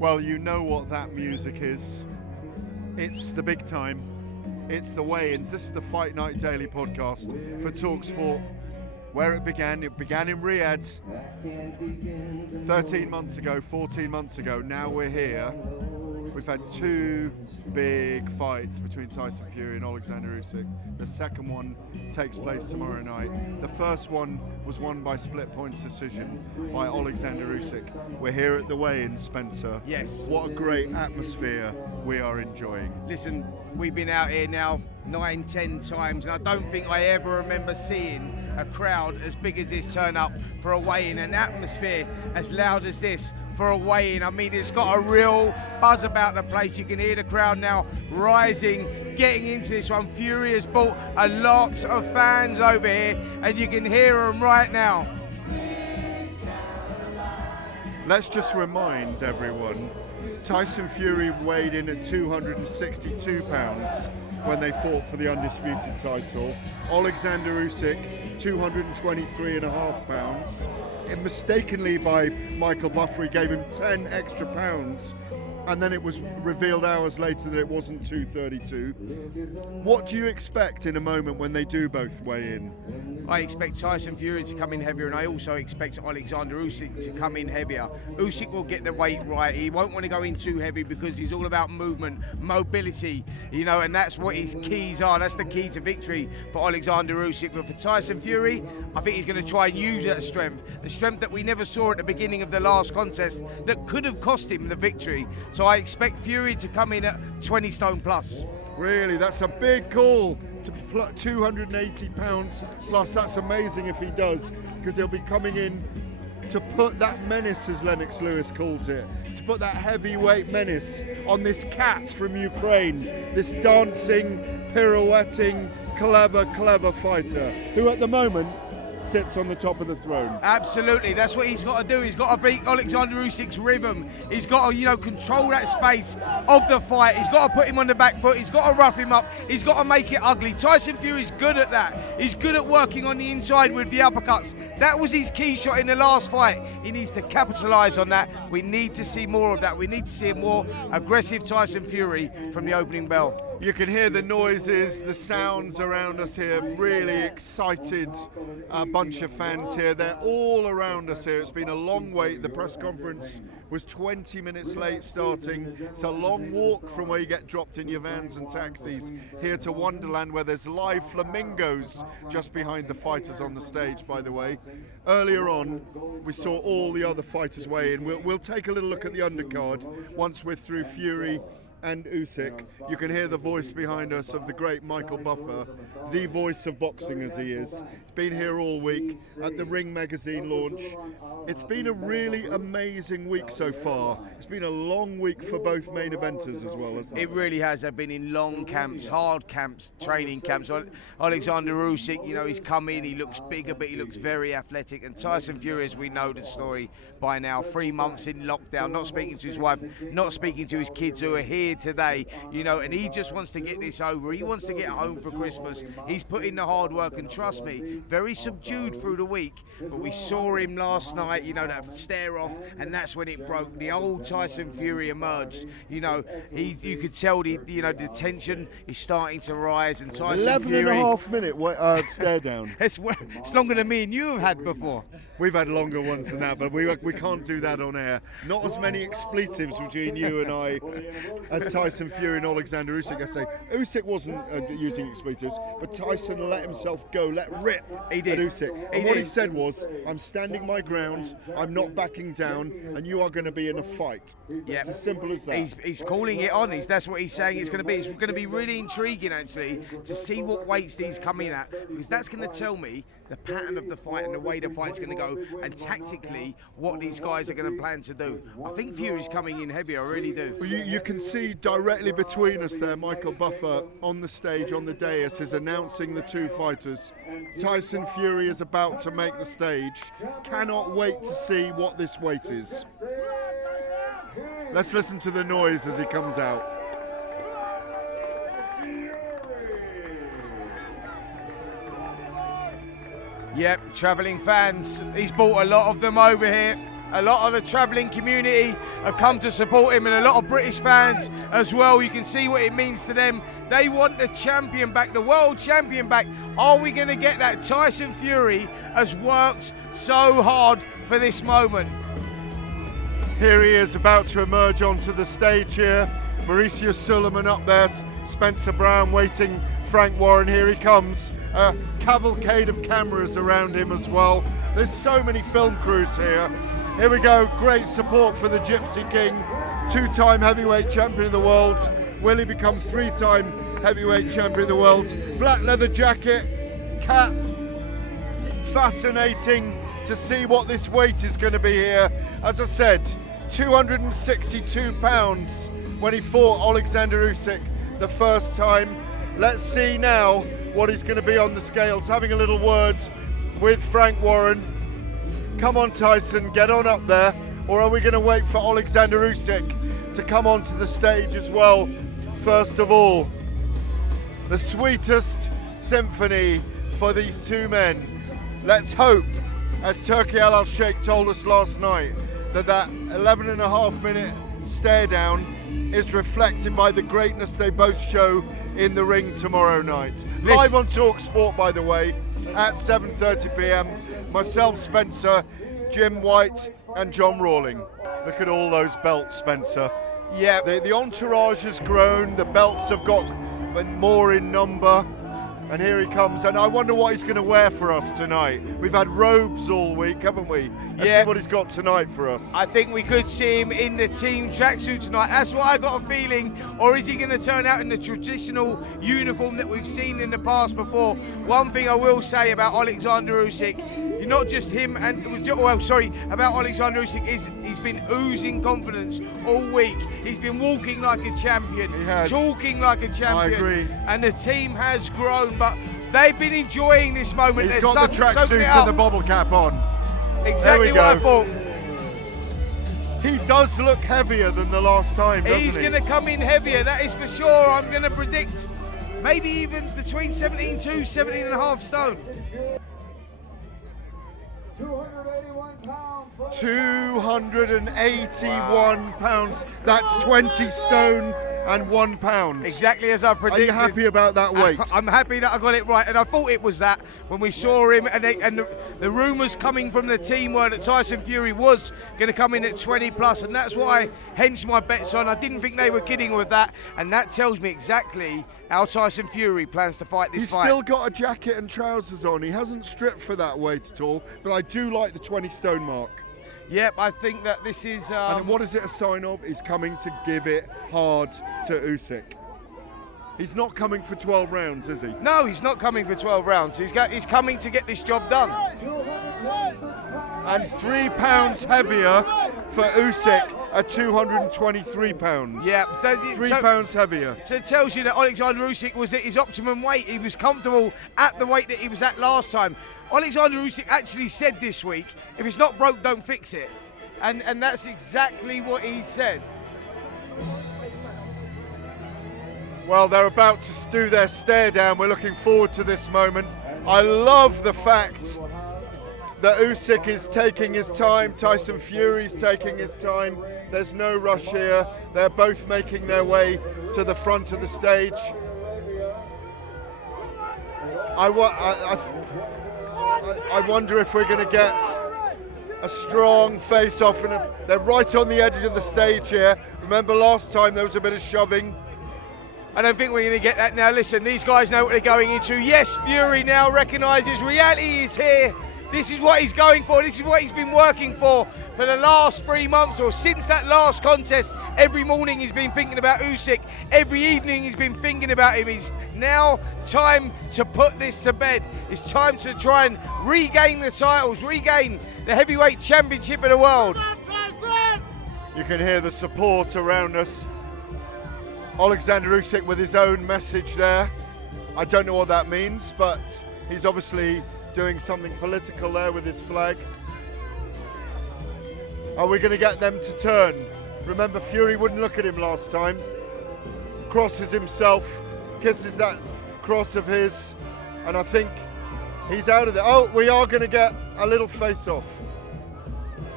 Well, you know what that music is. It's the big time. It's the weigh-ins. This is the Fight Night Daily podcast for talkSPORT. Where it began in Riyadh 13 months ago, 14 months ago. Now we're here. We've had two big fights between Tyson Fury and Oleksandr Usyk. The second one takes place tomorrow night. The first one was won by split points decision by Oleksandr Usyk. We're here at the weigh-in, Spencer. Yes. What a great atmosphere we are enjoying. Listen, we've been out here now 9-10 times, and I don't think I ever remember seeing a crowd as big as this turn up for a weigh-in, an atmosphere as loud as this for a weigh-in. I mean, it's got a real buzz about the place. You can hear the crowd now rising, getting into this one. Fury has brought a lot of fans over here, and you can hear them right now. Let's just remind everyone, Tyson Fury weighed in at 262 pounds when they fought for the undisputed title. Oleksandr Usyk, 223.5 pounds. And mistakenly by Michael Buffer, he gave him 10 extra pounds, and then it was revealed hours later that it wasn't 232. What do you expect in a moment when they do both weigh in? I expect Tyson Fury to come in heavier, and I also expect Oleksandr Usyk to come in heavier. Usyk will get the weight right. He won't want to go in too heavy because he's all about movement, mobility, you know, and that's what his keys are. That's the key to victory for Oleksandr Usyk. But for Tyson Fury, I think he's going to try and use that strength, the strength that we never saw at the beginning of the last contest that could have cost him the victory. So I expect Fury to come in at 20 stone plus. Really, that's a big call. To 280 pounds plus. That's amazing if he does, because he'll be coming in to put that menace, as Lennox Lewis calls it, to put that heavyweight menace on this cat from Ukraine, this dancing, pirouetting, clever fighter, who at the moment sits on the top of the throne. Absolutely, that's what he's got to do. He's got to beat Oleksandr Usyk's rhythm. He's got to, control that space of the fight. He's got to put him on the back foot. He's got to rough him up. He's got to make it ugly. Tyson Fury's good at that. He's good at working on the inside with the uppercuts. That was his key shot in the last fight. He needs to capitalise on that. We need to see more of that. We need to see a more aggressive Tyson Fury from the opening bell. You can hear the noises, the sounds around us here. Really excited bunch of fans here. They're all around us here. It's been a long wait. The press conference was 20 minutes late starting. It's a long walk from where you get dropped in your vans and taxis here to Wonderland, where there's live flamingos just behind the fighters on the stage, by the way. Earlier on, we saw all the other fighters weigh in. We'll take a little look at the undercard once we're through Fury and Usyk. You can hear the voice behind us of the great Michael Buffer, the voice of boxing as he is. He's been here all week at the Ring magazine launch. It's been a really amazing week so far. It's been a long week for both main eventers as well, hasn't it? It really has. They've been in long camps, hard camps, training camps. Oleksandr Usyk, he's come in, he looks bigger, but he looks very athletic. And Tyson Fury, as we know the story by now, 3 months in lockdown, not speaking to his wife, not speaking to his kids who are here today, and he just wants to get this over. He wants to get home for Christmas. He's put in the hard work, and trust me, very subdued through the week, but we saw him last night, that stare off, and that's when it broke. The old Tyson Fury emerged. You could tell the tension is starting to rise, and Tyson 11 Fury, and a half minute stare down. It's longer than me and you have had before. We've had longer ones than that, but we can't do that on air. Not as many expletives between you and I as Tyson Fury and Oleksandr Usyk. I say Usyk wasn't using expletives, but Tyson let himself go, let rip he did. at Usyk. And what he said was, "I'm standing my ground. I'm not backing down, and you are going to be in a fight." Yeah. It's as simple as that. He's calling it on. That's what he's saying it's going to be. It's going to be really intriguing, actually, to see what weights he's coming at, because that's going to tell me the pattern of the fight and the way the fight's going to go, and tactically what these guys are going to plan to do. I think Fury's coming in heavy, I really do. Well, you can see directly between us there, Michael Buffer on the stage, on the dais, is announcing the two fighters. Tyson Fury is about to make the stage. Cannot wait to see what this weight is. Let's listen to the noise as he comes out. Yep, travelling fans. He's brought a lot of them over here. A lot of the travelling community have come to support him, and a lot of British fans as well. You can see what it means to them. They want the champion back, the world champion back. Are we going to get that? Tyson Fury has worked so hard for this moment. Here he is, about to emerge onto the stage here. Mauricio Suleiman up there, Spencer Brown waiting, Frank Warren, here he comes. A cavalcade of cameras around him as well. There's so many film crews here. Here we go, great support for the Gypsy King, two-time heavyweight champion of the world. Will he become three-time heavyweight champion of the world? Black leather jacket, cap. Fascinating to see what this weight is going to be here. As I said, 262 pounds when he fought Oleksandr Usyk the first time. Let's see now what he's going to be on the scales. Having a little word with Frank Warren. Come on, Tyson, get on up there. Or are we going to wait for Oleksandr Usyk to come onto the stage as well? First of all, the sweetest symphony for these two men. Let's hope, as Turki Al Sheikh told us last night, that 11.5-minute stare down is reflected by the greatness they both show in the ring tomorrow night. Live on talkSPORT, by the way, at 7:30 p.m. Myself, Spencer, Jim White and John Rawling. Look at all those belts, Spencer. Yeah. The entourage has grown, the belts have got more in number. And here he comes, and I wonder what he's going to wear for us tonight. We've had robes all week, haven't we? Let's see what he's got tonight for us. I think we could see him in the team tracksuit tonight. That's what I got a feeling. Or is he going to turn out in the traditional uniform that we've seen in the past before? One thing I will say about Oleksandr Usyk, not just him, and about Oleksandr Usyk, is he's been oozing confidence all week. He's been walking like a champion, talking like a champion. I agree. And the team has grown, but they've been enjoying this moment. He's got the tracksuit and the bobble cap on. Exactly what I thought. He does look heavier than the last time, doesn't he? He's going to come in heavier, that is for sure. I'm going to predict maybe even between 17.2, 17.5 stone. 281 pounds. That's 20 stone and 1 pound. Exactly as I predicted. Are you happy about that weight? I'm happy that I got it right, and I thought it was that when we saw him, and the rumours coming from the team were that Tyson Fury was going to come in at 20 plus, and that's what I hinged my bets on. I didn't think they were kidding with that, and that tells me exactly how Tyson Fury plans to fight this fight. He's still got a jacket and trousers on. He hasn't stripped for that weight at all, but I do like the 20 stone mark. Yep, I think that this is... and what is it a sign of? He's coming to give it hard to Usyk. He's not coming for 12 rounds, is he? No, he's not coming for 12 rounds. He's coming to get this job done. And 3 pounds heavier for Usyk at 223 pounds. Yeah, 3 pounds heavier. So it tells you that Oleksandr Usyk was at his optimum weight. He was comfortable at the weight that he was at last time. Oleksandr Usyk actually said this week, if it's not broke, don't fix it. And that's exactly what he said. Well, they're about to do their stare down. We're looking forward to this moment. I love the fact that Usyk is taking his time, Tyson Fury's taking his time. There's no rush here. They're both making their way to the front of the stage. I wonder if we're going to get a strong face-off. They're right on the edge of the stage here. Remember last time there was a bit of shoving. I don't think we're going to get that now. Listen, these guys know what they're going into. Yes, Fury now recognises reality is here. This is what he's going for. This is what he's been working for the last 3 months, or since that last contest. Every morning he's been thinking about Usyk. Every evening he's been thinking about him. It's now time to put this to bed. It's time to try and regain the titles, regain the heavyweight championship of the world. You can hear the support around us. Oleksandr Usyk with his own message there. I don't know what that means, but he's obviously doing something political there with his flag. Are we going to get them to turn? Remember, Fury wouldn't look at him last time. Crosses himself, kisses that cross of his, and I think he's out of there. Oh, we are going to get a little face-off.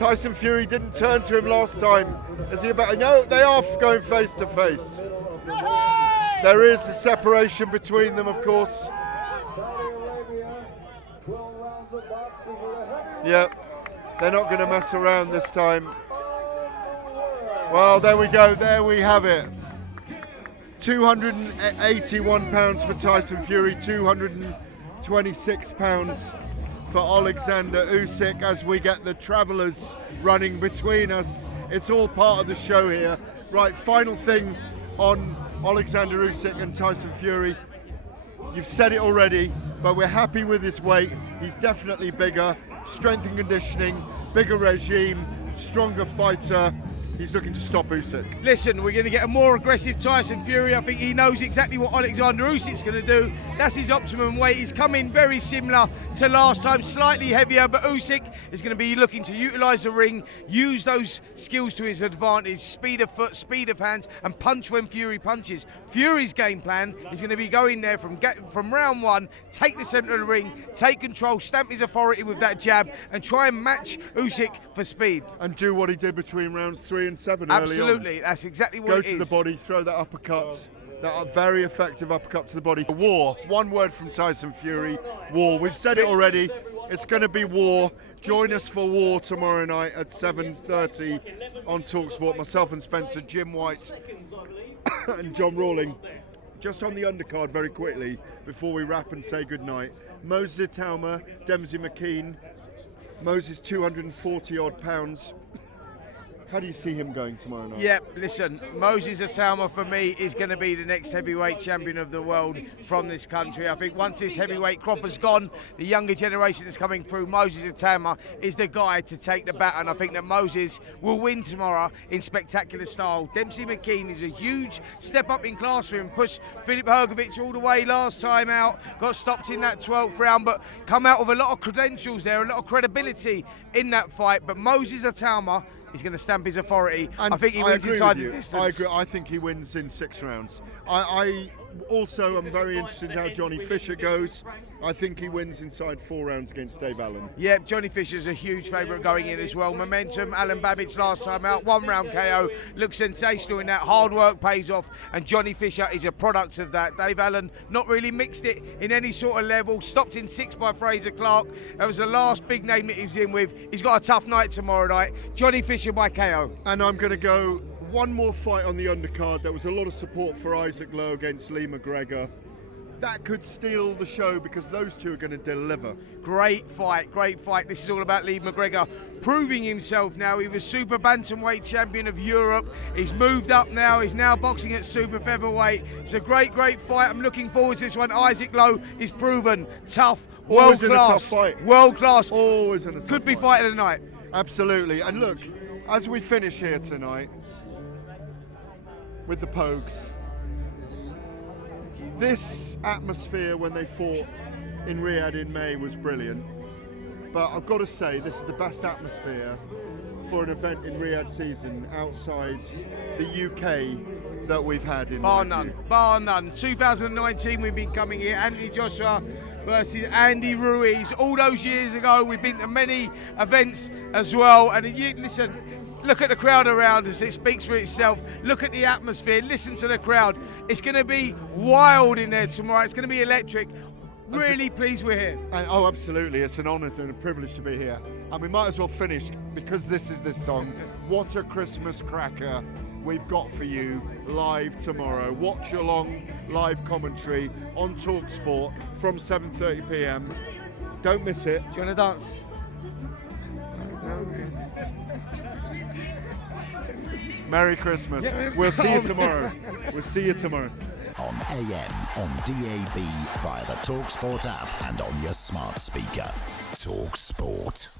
Tyson Fury didn't turn to him last time. Is he about? No, they are going face to face. There is a separation between them, of course. Yep, they're not going to mess around this time. Well, there we go. There we have it. £281 for Tyson Fury, £226 for Oleksandr Usyk as we get the travellers running between us. It's all part of the show here. Right, final thing on Oleksandr Usyk and Tyson Fury. You've said it already, but we're happy with his weight. He's definitely bigger, strength and conditioning, bigger regime, stronger fighter. He's looking to stop Usyk. Listen, we're going to get a more aggressive Tyson Fury. I think he knows exactly what Oleksandr Usyk's going to do. That's his optimum weight. He's come in very similar to last time, slightly heavier, but Usyk is going to be looking to utilise the ring, use those skills to his advantage, speed of foot, speed of hands, and punch when Fury punches. Fury's game plan is going to be going there from round one, take the centre of the ring, take control, stamp his authority with that jab, and try and match Usyk for speed. And do what he did between rounds 3 and 7 Absolutely, early on. that's exactly what Go it to is. the body, throw that uppercut. That very effective uppercut to the body. War. One word from Tyson Fury. War. We've said it already. It's going to be war. Join us for war tomorrow night at 7:30 on talkSPORT. Myself and Spencer, Jim White and John Rawling. Just on the undercard very quickly before we wrap and say goodnight. Moses Italma, Dempsey McKean. Moses 240 odd pounds. How do you see him going tomorrow night? Yep, listen, Moses Italma for me is going to be the next heavyweight champion of the world from this country. I think once this heavyweight crop has gone, the younger generation is coming through. Moses Italma is the guy to take the baton. I think that Moses will win tomorrow in spectacular style. Dempsey McKean is a huge step up in class for him. Pushed Filip Hrgovic all the way last time out. Got stopped in that 12th round, but come out with a lot of credentials there, a lot of credibility in that fight. But Moses Italma, he's going to stamp his authority. And I think he wins inside the distance. I agree. I think he wins in 6 rounds. I also am very interested in how Johnny Fisher goes. I think he wins inside 4 rounds against Dave Allen. Yeah, Johnny Fisher's a huge favourite going in as well. Momentum, Alan Babbage last time out, 1 round KO, looks sensational in that. Hard work pays off, and Johnny Fisher is a product of that. Dave Allen not really mixed it in any sort of level, stopped in 6 by Fraser Clark. That was the last big name that he was in with. He's got a tough night tomorrow night. Johnny Fisher by KO. And I'm going to go one more fight on the undercard. There was a lot of support for Isaac Lowe against Lee McGregor. That could steal the show because those two are going to deliver. Great fight, great fight. This is all about Lee McGregor proving himself now. He was super bantamweight champion of Europe. He's moved up now. He's now boxing at super featherweight. It's a great, great fight. I'm looking forward to this one. Isaac Lowe is proven tough, world class. Always in a tough fight. World class. Always in a tough Could be fight. fight of the night. Absolutely. And look, as we finish here tonight with the Pogues, this atmosphere when they fought in Riyadh in May was brilliant, but I've got to say this is the best atmosphere for an event in Riyadh season outside the UK that we've had in Bar my none, view. Bar none. 2019 we've been coming here, Anthony Joshua versus Andy Ruiz. All those years ago we've been to many events as well, and listen, look at the crowd around us, it speaks for itself. Look at the atmosphere, listen to the crowd. It's going to be wild in there tomorrow, it's going to be electric. Really pleased we're here. And, oh, absolutely, it's an honour and a privilege to be here. And we might as well finish, because this is this song, What a Christmas Cracker we've got for you live tomorrow. Watch along live commentary on talkSPORT from 7:30 p.m. Don't miss it. Do you want to dance? Merry Christmas. We'll see you tomorrow. We'll see you tomorrow. On AM, on DAB, via the talkSPORT app and on your smart speaker. talkSPORT.